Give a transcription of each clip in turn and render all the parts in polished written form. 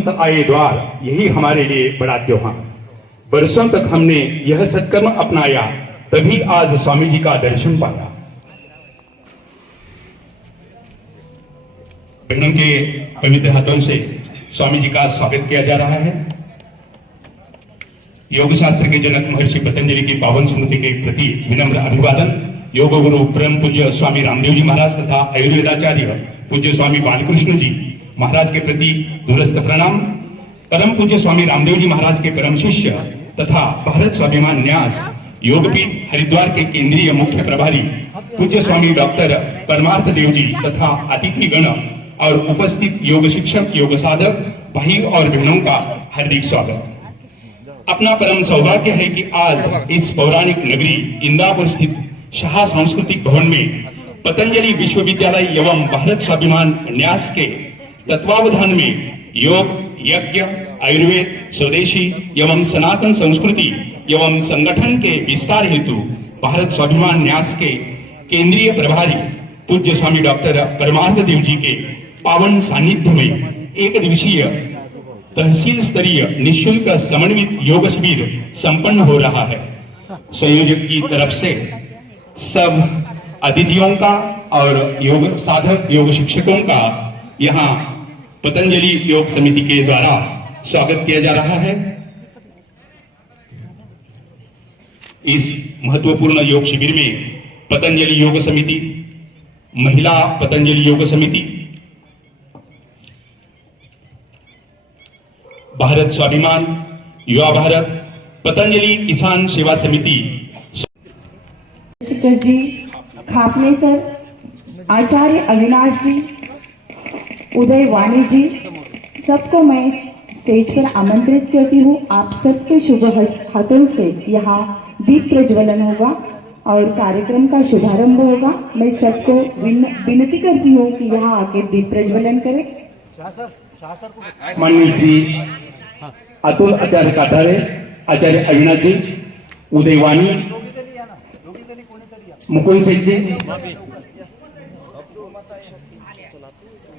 संत आए द्वार, यही हमारे लिए बड़ा त्योहार। वर्षों तक हमने यह सत्कर्म अपनाया, तभी आज स्वामी जी का दर्शन पाया। बहनों के पवित्र हाथों से स्वामी जी का स्वागत किया जा रहा है। योग शास्त्र के जनक महर्षि पतंजलि की पावन स्मृति के प्रति विनम्र अभिवादन। योग गुरु परम पूज्य स्वामी रामदेव जी महाराज तथा आयुर्वेदाचार्य पूज्य स्वामी बालकृष्ण जी महाराज के प्रति दूरस्थ प्रणाम। परम पूज्य स्वामी रामदेव जी महाराज के परम शिष्य तथा भारत स्वाभिमान न्यास योगपीठ हरिद्वार के केंद्रीय मुख्य प्रभारी पूज्य स्वामी डॉक्टर परमार्थ देव जी तथा अतिथि गण और उपस्थित योग शिक्षक, योग साधक भाई और बहनों का हार्दिक स्वागत। अपना परम सौभाग्य है कि आज इस पौराणिक नगरी इंदापुर स्थित शाह सांस्कृतिक भवन में पतंजलि विश्वविद्यालय एवं भारत स्वाभिमान न्यास के तत्वावधान में योग, यज्ञ, आयुर्वेद, स्वदेशी एवं सनातन संस्कृति एवं संगठन के विस्तार हेतु भारत स्वाभिमान न्यास के केंद्रीय प्रभारी पूज्य स्वामी डॉक्टर परमार्थ देव जी के पावन सानिध्य में एक दिवसीय तहसील स्तरीय निःशुल्क समन्वित योग शिविर संपन्न हो रहा है। संयोजक की तरफ से सब अतिथियों का और योग साधक, योग शिक्षकों का यहाँ पतंजलि योग समिति के द्वारा स्वागत किया जा रहा है। इस महत्वपूर्ण योग शिविर में पतंजलि योग समिति, महिला पतंजलि योग समिति, भारत स्वाभिमान, युवा भारत, पतंजलि किसान सेवा समिति, शिखर जी, खापने सर, आचार्य अविनाश जी, उदय वाणी जी, सबको मैं स्टेज पर आमंत्रित करती हूँ। आप सबके शुभ हाथों से यहाँ दीप प्रज्वलन होगा और कार्यक्रम का शुभारंभ होगा। मैं सबको विनती करती हूँ कि यहाँ आके दीप प्रज्वलन करें। माननीय श्री अतुल आचार्य कातारे, आचार्य अविनाश जी, उदय वाणी, मुकुंद सेठ जी,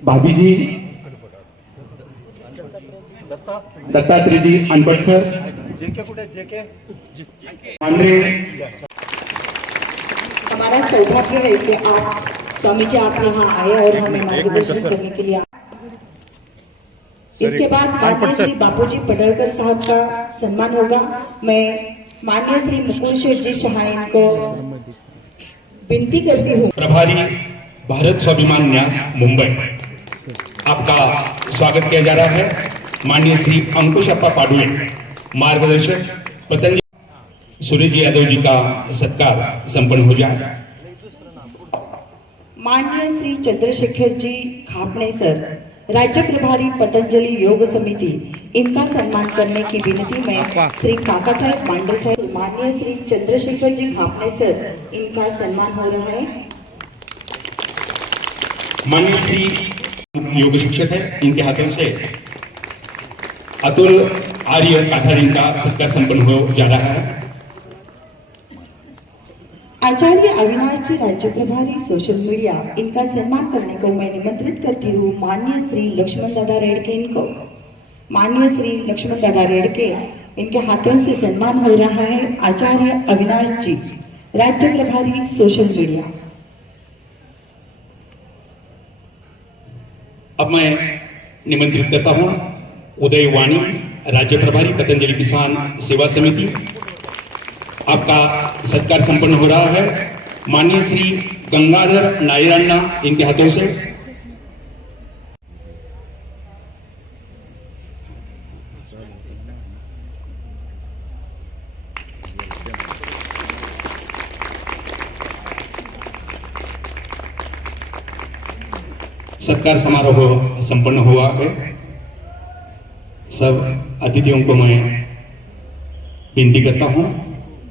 भाभी जी, दत्तात्रेय जी अनपढ़ सर, हमारा सौभाग्य है कि आप स्वामी जी आप यहाँ आए और हमें मार्गदर्शन करने के लिए। इसके बाद माननीय श्री बापूजी पडळकर साहब का सम्मान होगा। मैं माननीय श्री मुकुंद शेठ जी शहाइन को विनती करती हूँ। प्रभारी भारत स्वाभिमान न्यास मुंबई, आपका स्वागत किया जा रहा है। माननीय श्री अंकुशप्पा पाडुए, मार्गदर्शक पतंजलि, सूर्य जी यादव जी का सत्कार संपन्न हो जाए। माननीय श्री चंद्रशेखर जी खापने सर, राज्य प्रभारी पतंजलि योग समिति, इनका सम्मान करने की विनती में श्री काका साहेब मांडे साहब। माननीय श्री चंद्रशेखर जी खापने सर, इनका सम्मान हो रहा है। माननीय श्री योग शिक्षक है, इनके हाथों से अतुल आर्य काठारी का सत्कार संपन्न हो जा रहा है। आचार्य अविनाश जी राज्य प्रभारी सोशल मीडिया, इनका सम्मान करने को मैं निमंत्रित करती हूँ। माननीय श्री लक्ष्मण दादा रेडके, इनको माननीय श्री लक्ष्मण दादा रेडके, इनके हाथों से सम्मान हो रहा है। आचार्य अविनाश जी राज्य प्रभारी सोशल मीडिया। अब मैं निमंत्रित करता हूँ उदय वाणी, राज्य प्रभारी पतंजलि किसान सेवा समिति, आपका सत्कार संपन्न हो रहा है। माननीय श्री गंगाधर नायरान्ना, इनके हाथों से सत्कार समारोह संपन्न हुआ है। सब अतिथियों को मैं विनती करता हूं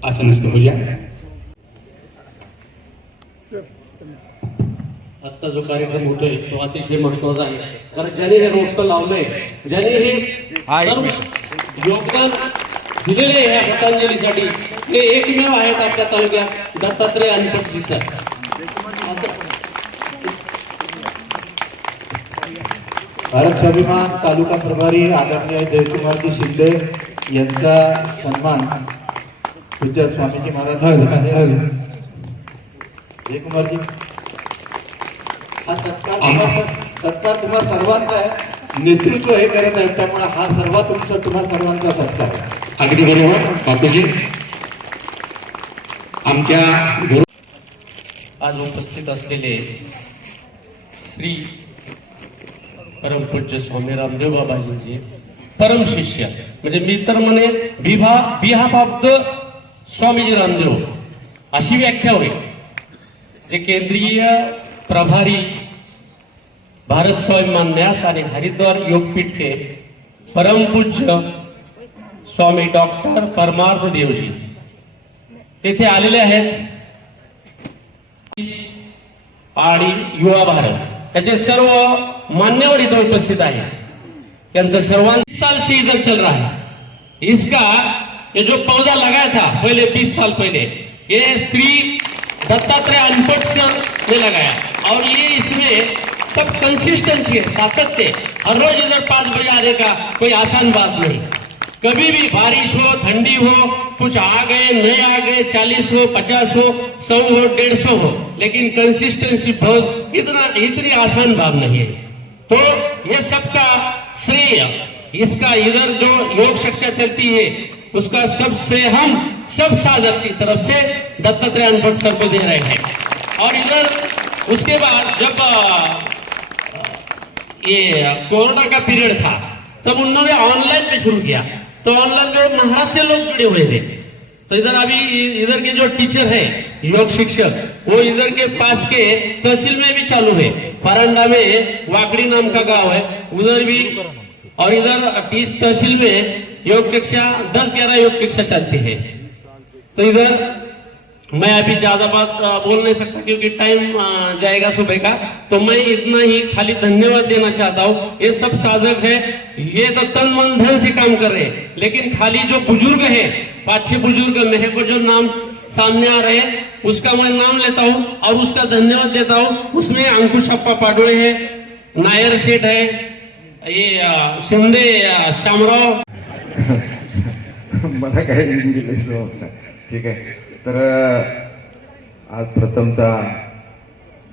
आसनस्थ हो जाए। आत्ता जो कार्यक्रम होतोय तो अतिशय महत्वाचा आहे, कारण ज्याने हे रोपटं लावलंय, ज्याने हे सर्व योगदान दिलेले ह्या पतंजलीसाठी, ते एकमेव आहेत आपल्या तालुक्यात, दत्तात्रेय अनपट सर। भारत स्वाभिमान तालुका प्रभारी आदरणीय जयकुमारजी शिंदे यांचा सन्मान पूज्य स्वामीजी महाराज जयकुमारजी, हा सत्कार तुम्हा सर्वांचा आहे, नेतृत्व हे करत आहे, त्यामुळे हा तुम्हा सर्वांचा सत्कार आहे. अगदी बरोबर बापूजी. आमच्या गुरु आज उपस्थित असलेले श्री परमपूज्य स्वामी रामदेव बाबाजींचे परम शिष्य, म्हणजे मी तर म्हणे बिहाफ ऑफ द स्वामीजी रामदेव अशी व्याख्या होईल. जे केंद्रीय प्रभारी भारत स्वाभिमान न्यास आणि हरिद्वार योगपीठ के परमपूज्य स्वामी डॉक्टर परमार्थ देवजी तेथे आलेले आहेत आणि युवा भारत त्याचे सर्व मान्यवर इधर उपस्थित आहे. यांचा सर्वांचा साल से इधर चल रहा है. इसका ये जो पौधा लगाया था पहले 20 साल पहले, ये श्री दत्तात्रेय अनपट सर ने लगाया और ये इसमें सब कंसिस्टेंसी है, सातत्य. हर रोज इधर 5 बजे आने का कोई आसान बात नहीं. कभी भी बारिश हो, ठंडी हो, कुछ आ गए नहीं आ गए, 40 हो, 50 हो, 100 हो, 150 हो, लेकिन कंसिस्टेंसी बहुत इतनी आसान बात नहीं है. तो ये सबका श्रेय, इसका इधर जो योग शिक्षा चलती है उसका सबसे हम सब साधक की तरफ से दत्तात्रेय अनपट सर को दे रहे हैं. और इधर उसके बाद जब ये कोरोना का पीरियड था तब उन्होंने ऑनलाइन पे शुरू किया, तो ऑनलाइन में महाराष्ट्र से लोग जुड़े हुए थे. तो इधर अभी इधर के जो टीचर है योग शिक्षक वो इधर के पास के तहसील में भी चालू है. फरांडा में वाकड़ी नाम का गांव है उधर भी, और इधर 30 तहसील में योग कक्षा 10-11 योग कक्षा चलती है. तो इधर मैं अभी ज्यादा बात बोल नहीं सकता क्योंकि टाइम जाएगा सुबह का, तो मैं इतना ही खाली धन्यवाद देना चाहता हूँ. ये सब साधक है, ये तो तन मन धन से काम कर रहे हैं, लेकिन खाली जो बुजुर्ग है 5-6 बुजुर्ग मेरे को जो नाम सामने आ रहे हैं उसका मैं नाम लेता हूँ और उसका धन्यवाद देता हूँ. उसमें अंकुश अप्पा पाडोळे है, नायर शेठ है, ये शिंदे श्यामराव. मला काय इंग्लिश ठीक आहे. तर आज प्रथमतः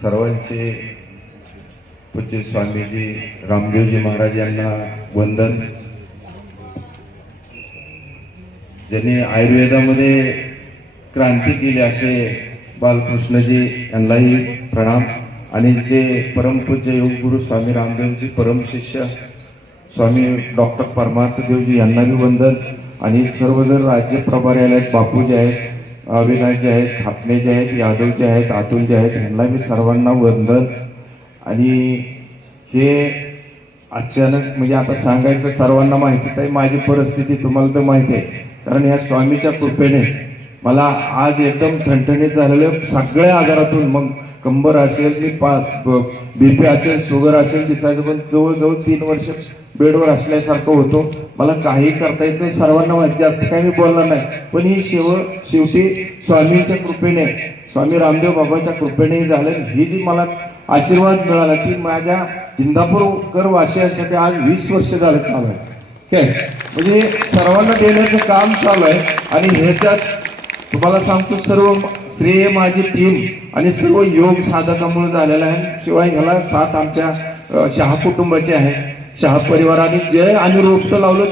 सर्वांचे पूज्य स्वामीजी रामदेवजी महाराज यांना वंदन. ज्यांनी आयुर्वेदामध्ये क्रांती केली असे बालकृष्णजी यांनाही प्रणाम. आणि जे परमपूज्य योगगुरु स्वामी रामदेवजी परम शिष्य स्वामी डॉक्टर परमार्थ देवजी यांनाही वंदन. आणि सर्वजण राज्य प्रभारी आहेत, बापूजी आहेत, अविनाशजी आहेत, थापणेजी आहेत, यादवजी आहेत, अतुलजी आहेत, यांना मी सर्वांना वंदन. आणि हे अचानक म्हणजे आता सांगायचं सर्वांना माहितीच आहे, माझी परिस्थिती तुम्हाला तर माहिती आहे, कारण ह्या स्वामीच्या कृपेने मला आज एकदम ठणठणीत झालेलं सगळ्या आजारातून, मग कंबर असेल, मी BP असेल, शुगर असेल, दिसायचं पण जवळजवळ 3 वर्ष बेडवर असल्यासारखं होतो. मला काही करता येत नाही, सर्वांना माहिती, जास्त काही मी बोलणार नाही. पण ही शेवटी स्वामींच्या कृपेने, स्वामी रामदेव बाबांच्या कृपेने झालं. ही जी मला आशीर्वाद मिळाला की माझ्या इंदापूरकर वासियांसाठी आज 20 वर्ष झालं चालू आहे. काय म्हणजे सर्वांना देण्याचं काम चालू आहे. आणि ह्याच्यात तुम्हाला सांगतो सर्व श्रेय माझी टीम आणि सर्व योग साधकामुळे झालेला आहे. शिवाय ह्याला साथ आमच्या शहा कुटुंबाचे आहे, शहा परिवाराने जे आम्ही रोपटं लावलं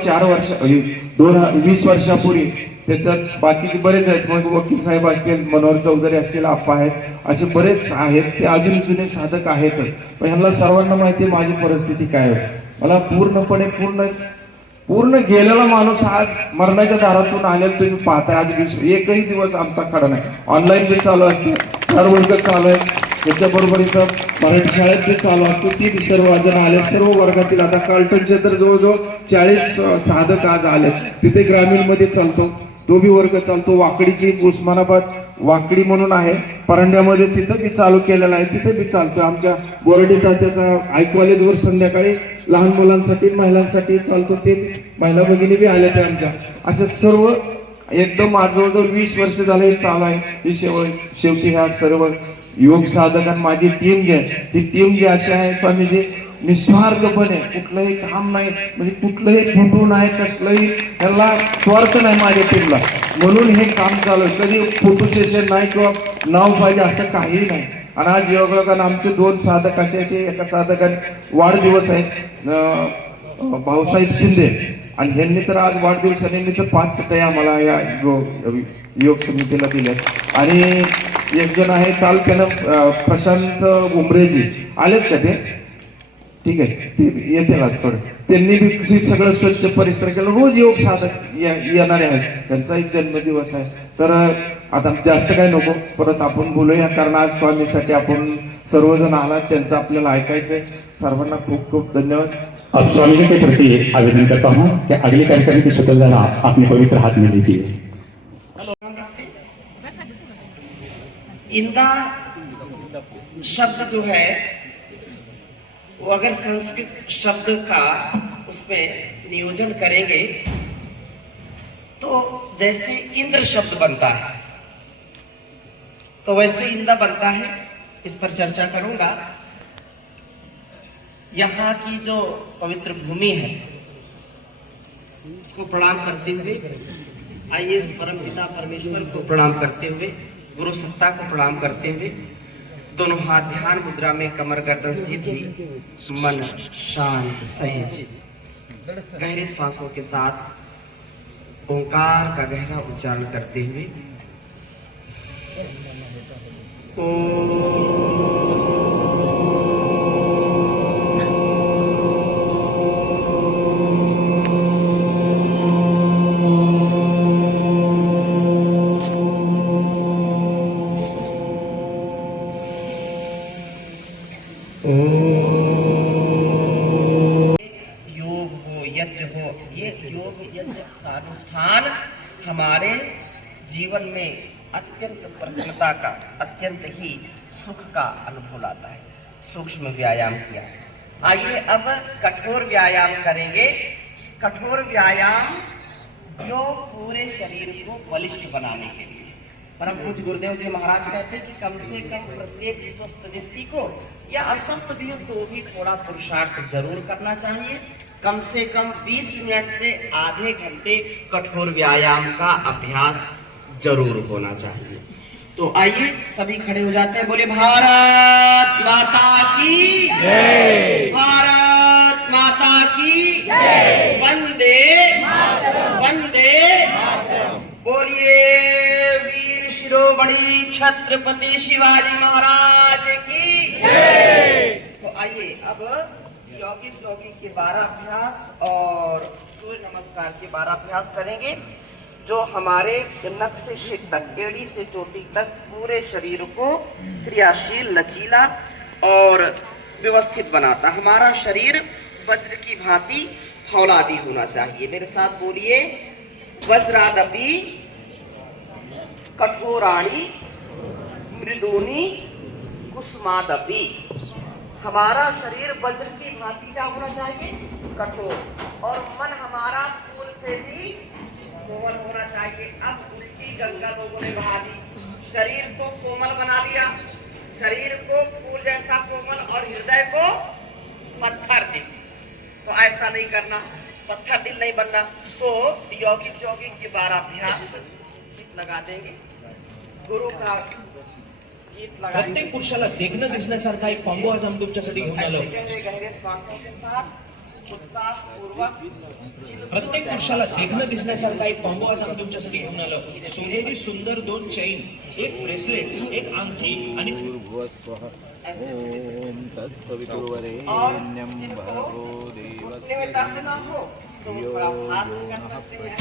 20 वर्षापूर्वी, त्याच्यात बाकीचे बरेच आहेत, मग वकील साहेब असतील, मनोहर चौधरी असतील, आप्पा आहेत, असे बरेच आहेत, ते अजून जुने साधक आहेतच. पण ह्यांना सर्वांना माहिती आहे माझी परिस्थिती काय आहे. मला पूर्णपणे पूर्ण गेलेला माणूस आज मरणाच्या दारातून आलेला तुम्ही पाहताय. आज एकही दिवस आमचा खडा नाही. ऑनलाईन जे चालू असते, 4 वर्ग चालू आहे, त्याच्याबरोबर इथं मराठी शाळेत जे चालू असतो ती सर्व जण आले, सर्व वर्गातील. आता कार्टनचे तर जवळजवळ 40 साधक आज आले. तिथे ग्रामीणमध्ये चालतो, तो बी वर्ग चालतो. वाकडीची उस्मानाबाद वाकडी म्हणून आहे परंड्यामध्ये, तिथं बी चालू केलेला आहे, तिथे बी चालतो. आमच्या बोर्डी तात्याचा कॉलेजवर संध्याकाळी लहान मुलांसाठी महिलांसाठी चालतो, ते महिला भगिनी बी आल्या त्या आमच्या. अशा सर्व एकदम आज जवळजवळ 20 वर्ष झाले चालू आहे. ही शेवटी ह्या सर्व योग साधकांना माझी टीम जी आहे, ती टीम जी अशी आहे स्वामीजी निस्वार्थपणे कुठलंही काम नाही, म्हणजे कुठलंही फुटू नाही, कसलंही ह्याला स्वार्थ नाही माझ्या टीमला, म्हणून हे काम चालू आहे. कधी फोटो सेशन नाही किंवा नाव पाहिजे असं काही नाही. आणि आज योगायोगानं आमचे 2 साधक असे एका साधकाने वाढदिवस आहे भाऊसाहेब शिंदे, आणि ह्यांनी तर आज वाढदिवसानिमित्त 5 चटई आम्हाला या योग समितीला दिल्यात. आणि एक जण आहे काल त्यानं प्रशांत उमरेजी आलेत का ते, ठीक आहे ते येते ना थोडं, त्यांनी बी सगळं स्वच्छ परिसर केलं. रोज योग साधक येणारे आहेत, त्यांचा एक जन्मदिवस आहे. तर आता जास्त काय नको, परत आपण बोलूया, कारण आज स्वामीसाठी आपण सर्वजण आलात, त्यांचं आपल्याला ऐकायचंय. सर्वांना खूप खूप धन्यवाद. अब स्वामी जी के प्रति आवेदन करता हूँ कि अगले कार्यक्रम की शुक्रगुजार अपने पवित्र हाथ में लीजिए. इंदा शब्द जो है वो अगर संस्कृत शब्द का उसमें नियोजन करेंगे तो जैसे इंद्र शब्द बनता है तो वैसे इंदा बनता है. इस पर चर्चा करूंगा. यहाँ की जो पवित्र भूमि है उसको प्रणाम करते हुए आइए उस परम पिता परमेश्वर को प्रणाम करते हुए, गुरु सत्ता को प्रणाम करते हुए, दोनों हाथ ध्यान मुद्रा में, कमर गर्दन सीधी, मन शांत सहज, गहरे श्वासों के साथ ओंकार का गहरा उच्चारण करते हुए अनुष्ठान हमारे जीवन में अत्यंत प्रसन्नता का, अत्यंत ही सुख का अनुभव लाता है. सूक्ष्म व्यायाम किया. आइए अब कठोर व्यायाम करेंगे. कठोर व्यायाम जो पूरे शरीर को बलिष्ठ बनाने के लिए. परम पूज्य गुरुदेव जी महाराज कहते हैं कि कम से कम प्रत्येक स्वस्थ व्यक्ति को या अस्वस्थ भी हो तो भी थोड़ा पुरुषार्थ जरूर करना चाहिए. कम से कम 20 मिनट से आधे घंटे कठोर व्यायाम का अभ्यास जरूर होना चाहिए. तो आइए सभी खड़े हो जाते हैं. बोले भारत माता की जय. भारत माता की जय. वंदे वंदे. बोलिए वीर शिरोमणि छत्रपति शिवाजी महाराज की जय. तो आइए अब यौगिक के 12 अभ्यास और सूर्य नमस्कार के 12 अभ्यास करेंगे जो हमारे नख से शिर तक, एड़ी से चोटी तक पूरे शरीर को क्रियाशील, लचीला और व्यवस्थित बनाता. हमारा शरीर वज्र की भांति फौलादी होना चाहिए. मेरे साथ बोलिए वज्रादपि कठोराणि मृदूनि कुसुमादपि. हमारा शरीर वज्र की भांति क्या होना चाहिए? कठोर. और मन हमारा फूल से भी कोमल होना चाहिए. अब उल्टी गंगा लोगों ने बहा दी. शरीर को कोमल बना दिया, शरीर को फूल जैसा कोमल और हृदय को पत्थर दिल. तो ऐसा नहीं करना, पत्थर दिल नहीं बनना. तो यौगिक के 12 अभ्यास गीत लगा देंगे. गुरु का गीत लगा. प्रत्येक पुरुषाला देखणं दिसण्यासारखा एक कॉम्बो आज आम्ही तुमच्यासाठी घेऊन आलो. गहरे श्वासों के साथ उत्साहपूर्वक. प्रत्येक पुरुषाला देखणं दिसण्यासारखा एक कॉम्बो आज आम्ही तुमच्यासाठी घेऊन आलो. सोनेरी सुंदर 2 चैन, एक ब्रेसलेट, एक अंगठी आणि और जिनको घुटने में दर्द ना हो तो वो थोड़ा फास्ट कर सकते हैं.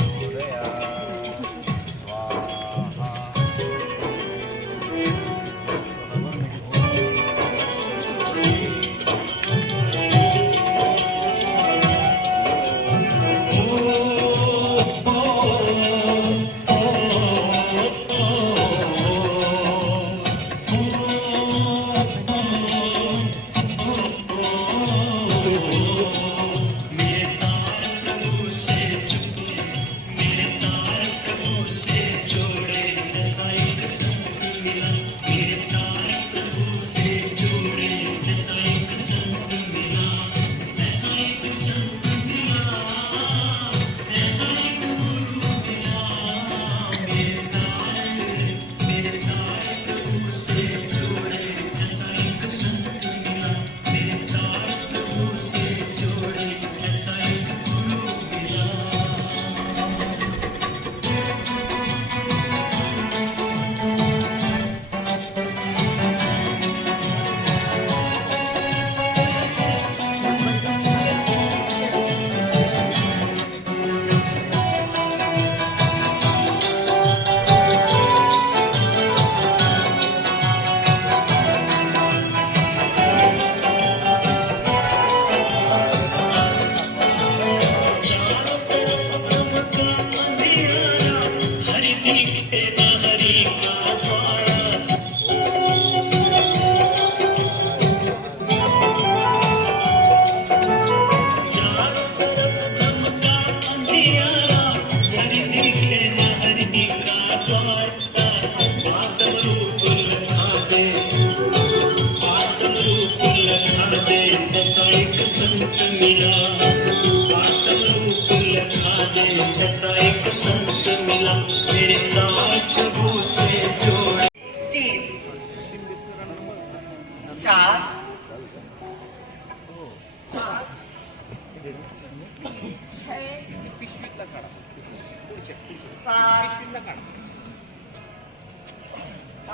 7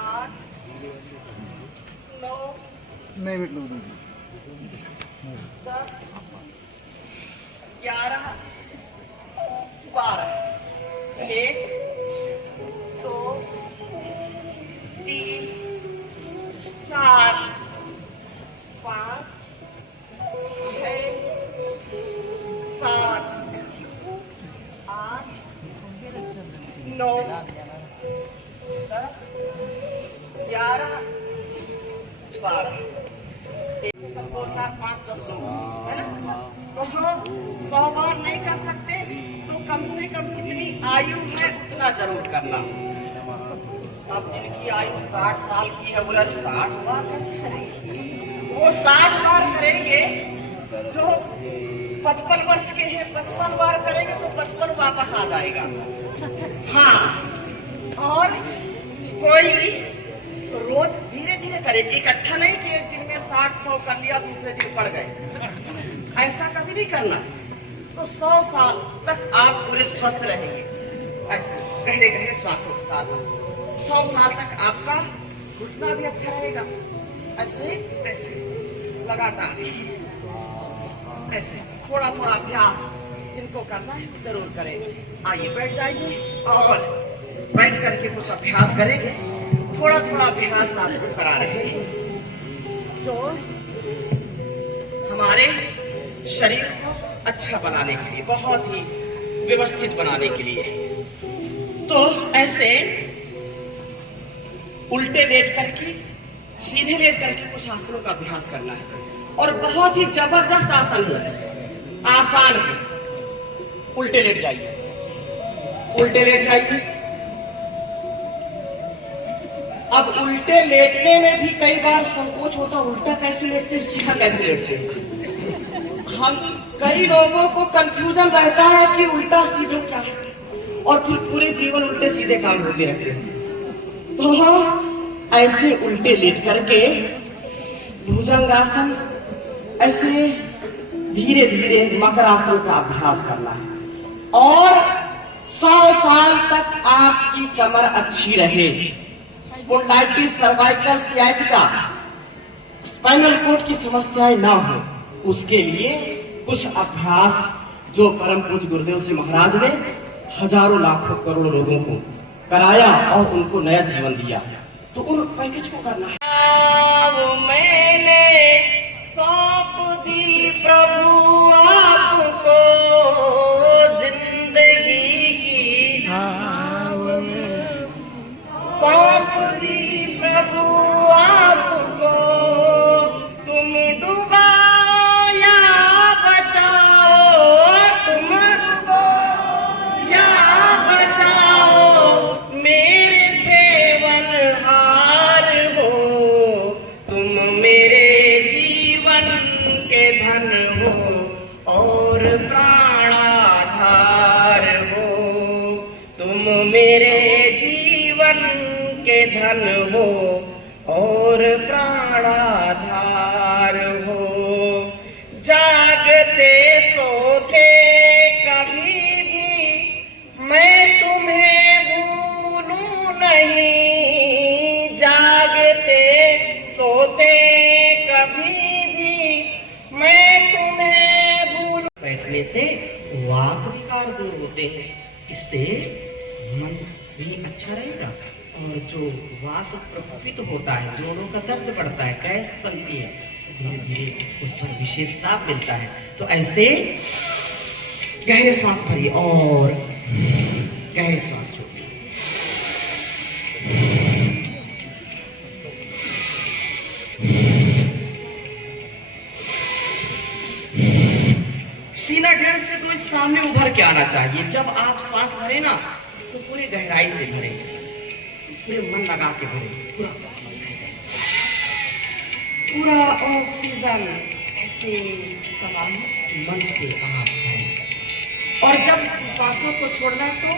8 9 नाही भेटलो 10 11 12 1 2 3 4 5 6 7 8 9 10 11 12 2 4 5 10 है ना? तो हाँ 100 बार नहीं कर सकते तो कम से कम जितनी आयु है उतना जरूर करना। अब जिनकी आयु 60 साल की है बोला 60 बार कैसे करेंगे? वो 60 बार करेंगे। जो 55 वर्ष के हैं 55 बार करेंगे तो 55 वापस आ जाएगा। हाँ, और कोई रोज धीरे धीरे करे, इकट्ठा नहीं कि एक दिन में 60-100 कर लिया दूसरे दिन पड़ गए, ऐसा कभी नहीं करना। तो 100 साल तक आप पूरे स्वस्थ रहेंगे ऐसे गहरे गहरे श्वासों के साथ। 100 साल तक आपका घुटना भी अच्छा रहेगा, ऐसे ऐसे लगातार ऐसे थोड़ा थोड़ा अभ्यास जिनको करना है जरूर करेंगे। आइए बैठ जाइए और बैठ करके कुछ अभ्यास करेंगे। थोड़ा थोड़ा अभ्यास आपको करा रहे हैं जो हमारे शरीर को अच्छा बनाने के लिए, बहुत ही व्यवस्थित बनाने के लिए। तो ऐसे उल्टे लेट करके सीधे लेट करके कुछ आसनों का अभ्यास करना है और बहुत ही जबरदस्त आसन है, आसान है। उल्टे लेट जाइए, उल्टे लेट जाइए। अब उल्टे लेटने में भी कई बार संकोच होता, उल्टा कैसे लेटते सीधा कैसे लेटते। हम कई लोगों को कंफ्यूजन रहता है कि उल्टा सीधा क्या है और फिर पूरे जीवन उल्टे सीधे काम होते रहते हैं। तो हम ऐसे उल्टे लेट करके भुजंगासन, ऐसे धीरे धीरे मकरासन का अभ्यास करना है और 100 साल तक आपकी कमर अच्छी रहे। Spondylitis, cervical, sciatica, spinal cord की समस्याएं ना हो, उसके लिए कुछ अभ्यास जो परम पूज्य गुरुदेव जी महाराज ने हजारों लाखों करोड़ों लोगों को कराया और उनको नया जीवन दिया, तो उन पैकेज को करना है। मैंने सौंप दी प्रभु आपको जिंदगी की, सौंप दी प्रभु आपको, तुम डूबा या बचाओ, तुम डूबो या बचाओ, मेरे खेवनहार हो, तुम मेरे जीवन के धन हो और प्राणाधार हो, तुम मेरे जीवन के धन हो और प्राणाधार हो। जागते सोते कभी भी मैं तुम्हें भूलूं नहीं, जागते सोते कभी भी मैं तुम्हें भूलूं। बैठने से वात विकार दूर होते हैं, इससे मन भी अच्छा रहेगा और जो वात प्रकोपित होता है, जोड़ों का दर्द बढ़ता है, गैस बनती है, तो धीरे धीरे उस पर विशेष लाभ मिलता है। तो ऐसे गहरे सांस भरिए और गहरे सांस छोड़िए। सीना 1.5 से 2 इंच सामने उभर के आना चाहिए। जब आप श्वास भरे ना तो पूरे गहराई से भरे, पूरे मन लगा के भरे, पूरा ऐसे पूरा ऑक्सीजन ऐसे समाहित मन से आप भरें। और जब श्वासों को छोड़ना है तो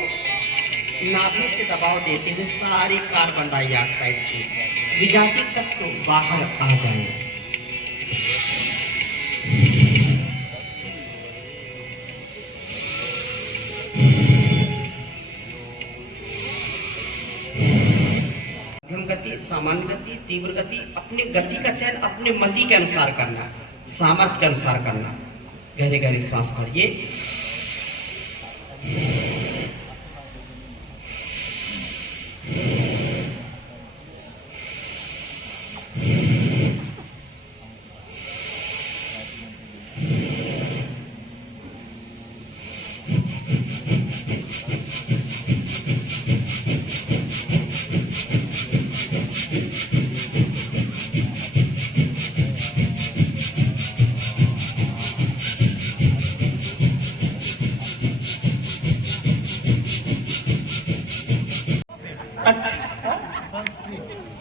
नाभि से दबाव देते हुए सारी कार्बन डाइऑक्साइड की विजाती तत्व तो बाहर आ जाए। सामान्य गति, तीव्र गति, अपनी गति का चयन अपने मति के अनुसार करना, सामर्थ्य के अनुसार करना। गहरे गहरे श्वास भरिए,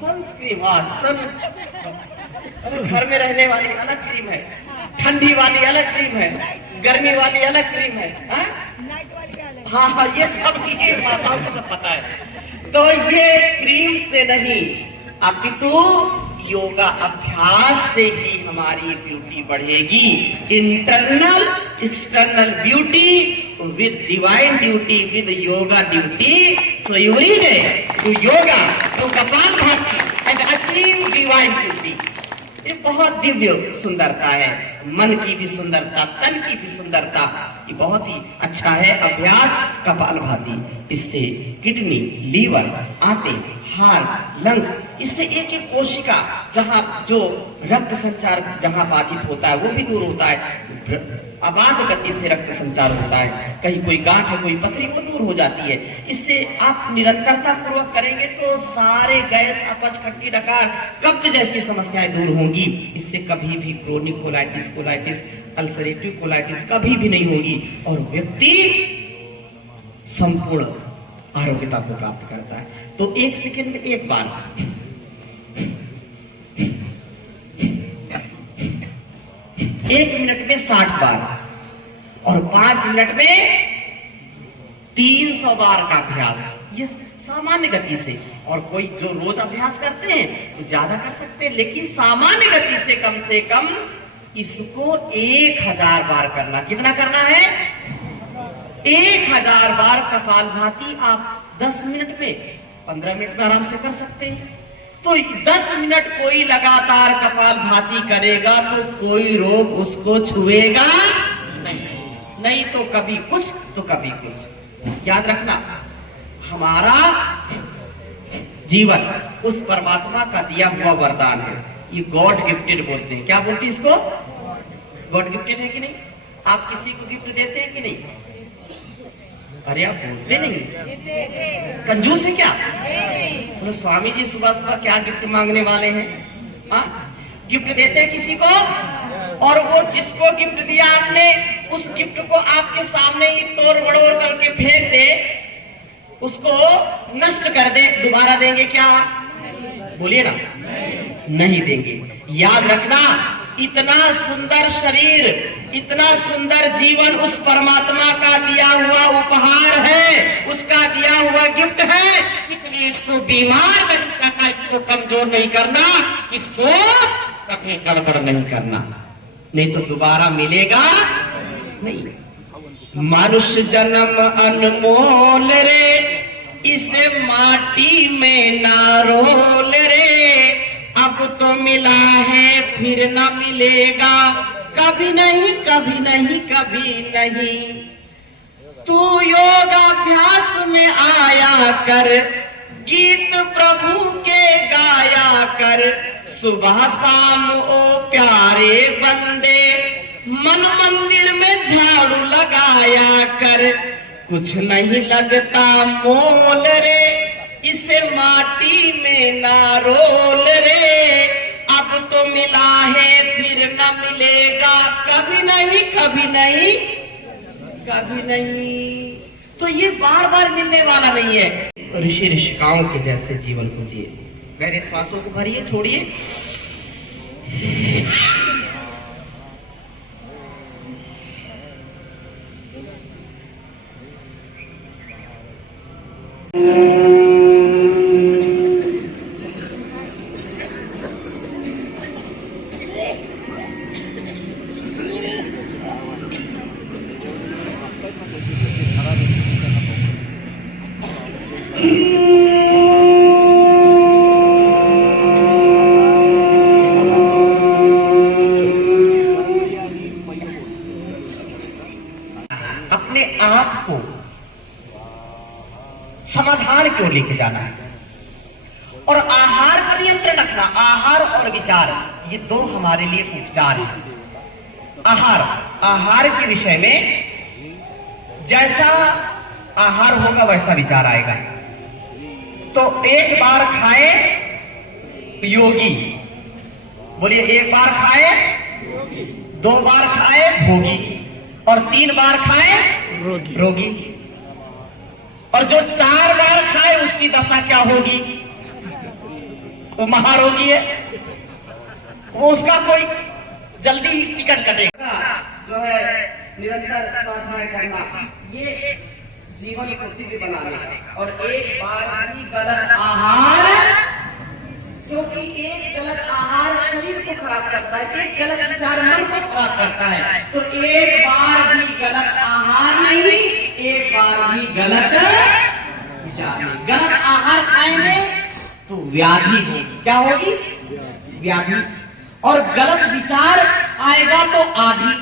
सनस्क्रीन, हाँ सन, अरे घर में रहने वाली अलग क्रीम है, ठंडी वाली अलग क्रीम है, गर्मी वाली अलग क्रीम है, हाँ हाँ ये सब ये माताओं को सब पता है। तो ये क्रीम से नहीं अपितु योगा अभ्यास से ही हमारी ब्यूटी बढ़ेगी। Internal external beauty with divine duty, with yoga duty. So every day do yoga, do Kapalbhati and achieve divine beauty. ये बहुत दिव्य सुंदरता है, मन की भी सुंदरता, तन की भी सुंदरता, ये बहुत ही अच्छा है अभ्यास कपालभाति। इससे किडनी, लीवर, आंतें, हार्ट, लंग्स, इससे एक एक कोशिका जहां जो रक्त संचार जहां बाधित होता है वो भी दूर होता है। अबाध गति से रक्त संचार होता है, कहीं कोई गांठ है, कोई पथरी, वो दूर हो जाती है। इससे आप निरंतरता पूर्वक करेंगे तो सारे गैस, अपच, खट्टी, डकार, कब्ज जैसी समस्याएं दूर होंगी। इससे कभी भी chronic colitis, colitis, ulcerative colitis कभी भी नहीं होगी और व्यक्ति संपूर्ण आरोग्यता को प्राप्त करता है। तो 1 सेकंड में एक बार, 1 मिनट में 60 बार और 5 मिनट में 300 बार का अभ्यास, ये सामान्य गति से। और कोई जो रोज अभ्यास करते हैं वो ज्यादा कर सकते हैं, लेकिन सामान्य गति से कम इसको 1000 बार करना। कितना करना है? 1000 बार कपालभाति आप 10 मिनट में, 15 मिनट में आराम से कर सकते हैं। तो 10 मिनट कोई लगातार कपालभाति करेगा तो कोई रोग उसको छुएगा नहीं, तो कभी कुछ तो कभी कुछ। याद रखना, हमारा जीवन उस परमात्मा का दिया हुआ वरदान है। ये गॉड गिफ्टेड बोलते हैं। क्या बोलते हैं इसको? गॉड गिफ्टेड है कि नहीं? आप किसी को गिफ्ट देते हैं कि नहीं? अरे आप बोलते नहीं, कंजूस है क्या? बोलो स्वामी जी सुबह सुबह क्या गिफ्ट मांगने वाले हैं? हाँ, गिफ्ट देते हैं किसी को और वो जिसको गिफ्ट दिया आपने उस गिफ्ट को आपके सामने ही तोड़ मड़ोड़ करके फेंक दे, उसको नष्ट कर दे, दोबारा देंगे क्या? बोलिए ना, नहीं देंगे। याद रखना, इतना सुंदर शरीर, इतना सुंदर जीवन उस परमात्मा का दिया हुआ उपहार है, उसका दिया हुआ गिफ्ट है। इसलिए इसको बीमार नहीं करना, इसको कमजोर नहीं करना, इसको कभी गड़बड़ नहीं करना, नहीं तो दोबारा मिलेगा नहीं। मनुष्य जन्म अनमोल रे, इसे माटी में ना रोल रे, अब तो मिला है फिर न मिलेगा, कभी नहीं कभी नहीं कभी नहीं। तू योगाभ्यास में आया कर, गीत प्रभु के गाया कर, सुबह शाम ओ प्यारे बंदे, मन मंदिर में झाड़ू लगाया कर, कुछ नहीं लगता मोल रे, इसे माटी में ना रोल रे, अब तो मिला है फिर न मिलेगा, कभी नहीं कभी नहीं कभी नहीं। तो ये बार बार मिलने वाला नहीं है। ऋषि ऋषिकाओं के जैसे जीवन को जिए। गहरे श्वासों को भरिए, छोड़िए। आपको समाधान की ओर लेके जाना है। और आहार पर नियंत्रण रखना, आहार और विचार ये दो हमारे लिए उपचार है। आहार के विषय में जैसा आहार होगा वैसा विचार आएगा। तो एक बार खाए योगी, बोलिए एक बार खाए, 2 बार खाए भोगी, और 3 बार खाए रोगी। और जो 4 बार खाए उसकी दशा क्या होगी? वो महारोगी है, वो उसका कोई जल्दी ही टिकट कटेगा। जो है निरंतर स्वाध्याय करना, ये जीवन को दिव्य बनाने का। और एक बार भी गलत आहार, क्योंकि एक गलत आहार शरीर को खराब करता है, एक गलत विचार मन को खराब करता है। तो एक बार भी गलत आहार नहीं, एक बार भी गलत विचार नहीं। गलत आहार खाएंगे तो व्याधि होगी। क्या होगी? व्याधि। और गलत विचार आएगा तो आधि।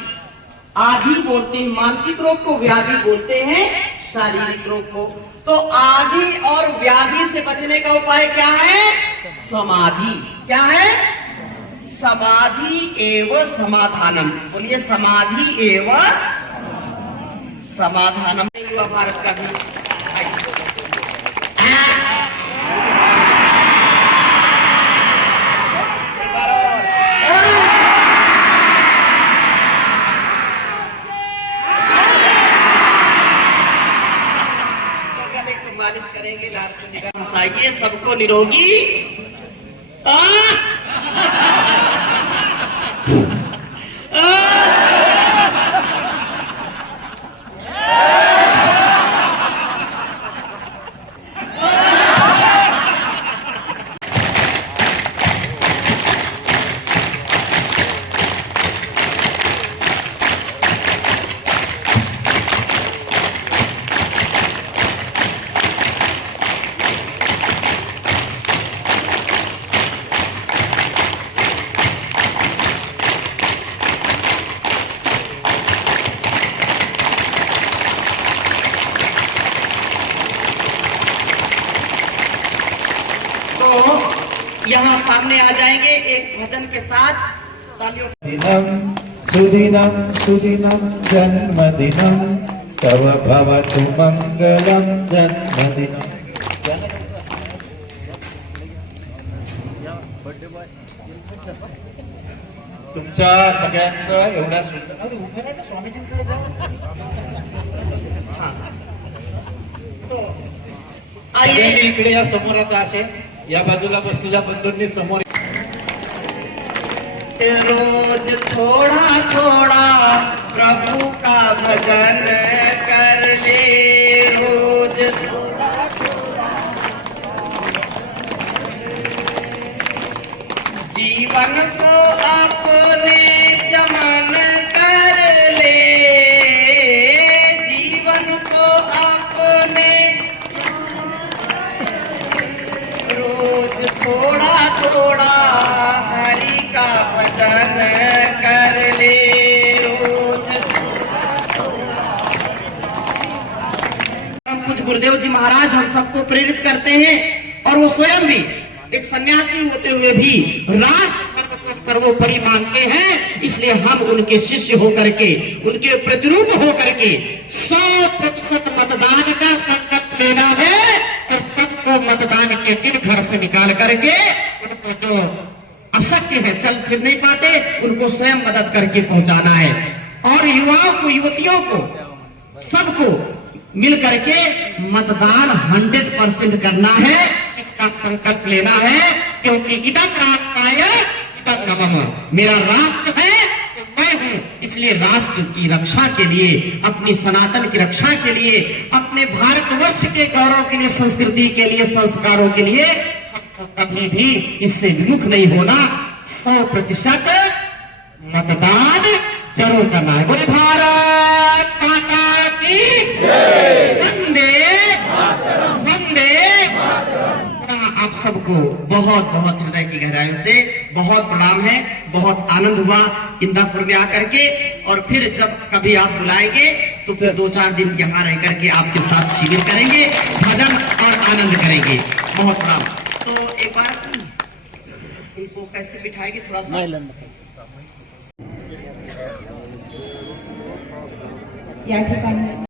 आधि बोलते हैं मानसिक रोग को, व्याधि बोलते हैं शारीरिक रोग को। तो आधि और व्याधि से बचने का उपाय क्या है? समाधि। क्या है? समाधि एवं समाधानम। बोलिए समाधि एवं समाधानम। युवा भारत का भी मालिश करेंगे, लाल कुंजी का हंसाइए, सबको निरोगी यहाँ सामने आ जाएंगे एक भजन के साथ। तालियों दिनम सुदिनम सुदिनम जन्मदिनम तव भवतु मंगलम जन्मदिनम। तुमच्या सगळ्यांचं एवढ्या सुंदर, अरे उभे राहा, स्वामीजींकडे जा। आइए इकडे या समोर आता असे या बाजूला बसलेल्या बंधूंनी समोर। रोज थोड़ा थोड़ा प्रभु का भजन कर ले, रोज थोड़ा थोड़ा जीवन को अपने चमन कर ले, जीवन को अपने रोज थोड़ा थोड़ा हरि का भजन कर ले, रोज कुछ गुरुदेव जी महाराज हम सबको प्रेरित करते हैं, और वो स्वयं भी एक सन्यासी होते हुए भी राष्ट्र को सर्वोपरि मानते हैं। इसलिए हम उनके शिष्य होकर के, उनके प्रतिरूप होकर के 100% मतदान का संकल्प लेना है, और सबको मतदान के दिन घर से निकाल करके उनको जो अशक्य है, चल फिर नहीं पाते, उनको स्वयं मदद करके पहुंचाना है। और युवाओं को, युवतियों को, सबको मिल करके मतदान 100% करना है, इसका संकल्प लेना है। क्योंकि इदं राष्ट्राय इदं मम, मेरा राष्ट्र है तो मैं हूं। इसलिए राष्ट्र की रक्षा के लिए, अपनी सनातन की रक्षा के लिए, अपने भारतवर्ष के गौरव के लिए, संस्कृति के लिए, संस्कारों के लिए हमको कभी भी इससे विमुख नहीं होना। 100% मतदान जरूर करना है। बोले भारत माता की वंदे वंदे। आप सबको बहुत बहुत हृदय की गहराइयों से बहुत प्रणाम है। बहुत आनंद हुआ इंदापुर में आकर के, और फिर जब कभी आप बुलाएंगे तो फिर 2-4 दिन यहाँ रह करके आपके साथ शिविर करेंगे, भजन और आनंद करेंगे। बहुत नाम तो एक बार इनको कैसे बिठाएंगे थोड़ा सा। या ठिकाणी